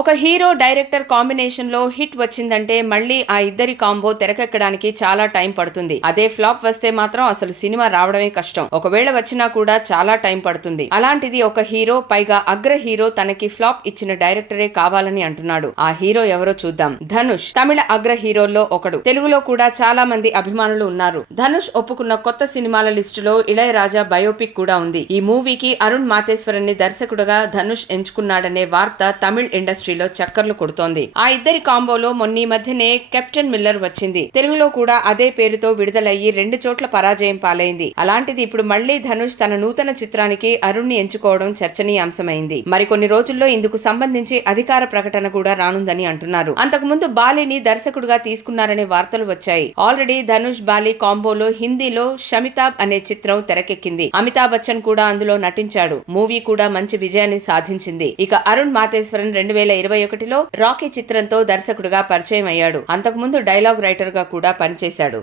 ఒక hero director combination లో hit వచ్చిందంటే మళ్ళీ ఆ ఇద్దరి కాంబో తెరకెక్కడానికి చాలా టైం పడుతుంది. అదే ఫ్లాప్ వస్తే మాత్రం అసలు సినిమా రావడమే కష్టం. ఒకవేళ వచ్చినా కూడా చాలా టైం పడుతుంది. అలాంటిది ఒక హీరో, పైగా అగ్ర హీరో తనకి ఫ్లాప్ ఇచ్చిన డైరెక్టరే కావాలని అంటున్నాడు. ఆ హీరో ఎవరో చూద్దాం. ధనుష్ తమిళ అగ్ర హీరోల్లో ఒకడు. తెలుగులో కూడా చాలా మంది అభిమానులు ఉన్నారు. ధనుష్ ఒప్పుకున్న కొత్త సినిమాల లిస్టులో ఇళయరాజా బయోపిక్ కూడా ఉంది. ఈ మూవీకి అరుణ్ మాతేశ్వరన్ ని దర్శకుడుగా ధనుష్ ఎంచుకున్నాడనే వార్త తమిళ్ ఇండస్ట్రీలో చక్కర్లు కొడుతోంది. ఆ ఇద్దరి కాంబోలో మొన్నీ మధ్యనే కెప్టెన్ మిల్లర్ వచ్చింది. తెలుగులో కూడా అదే పేరుతో విడుదలయ్యి 2 చోట్ల పరాజయం పాలైంది. అలాంటిది ఇప్పుడు మళ్లీ ధనుష్ తన నూతన చిత్రానికి అరుణ్ ని ఎంచుకోవడం చర్చనీయాంశమైంది. మరికొన్ని రోజుల్లో ఇందుకు సంబంధించి అధికార ప్రకటన కూడా రానుందని అంటున్నారు. అంతకుముందు బాలీని దర్శకుడుగా తీసుకున్నారనే వార్తలు వచ్చాయి. ఆల్రెడీ ధనుష్ బాలీ కాంబోలో హిందీలో షమితాబ్ అనే చిత్రం తెరకెక్కింది. అమితాబ్ బచ్చన్ కూడా అందులో నటించాడు. మూవీ కూడా మంచి విజయాన్ని సాధించింది. ఇక అరుణ్ మాతేశ్వరన్ 2021లో రాకీ చిత్రంతో దర్శకుడుగా పరిచయం అయ్యాడు. అంతకుముందు డైలాగ్ రైటర్ గా కూడా పనిచేశాడు.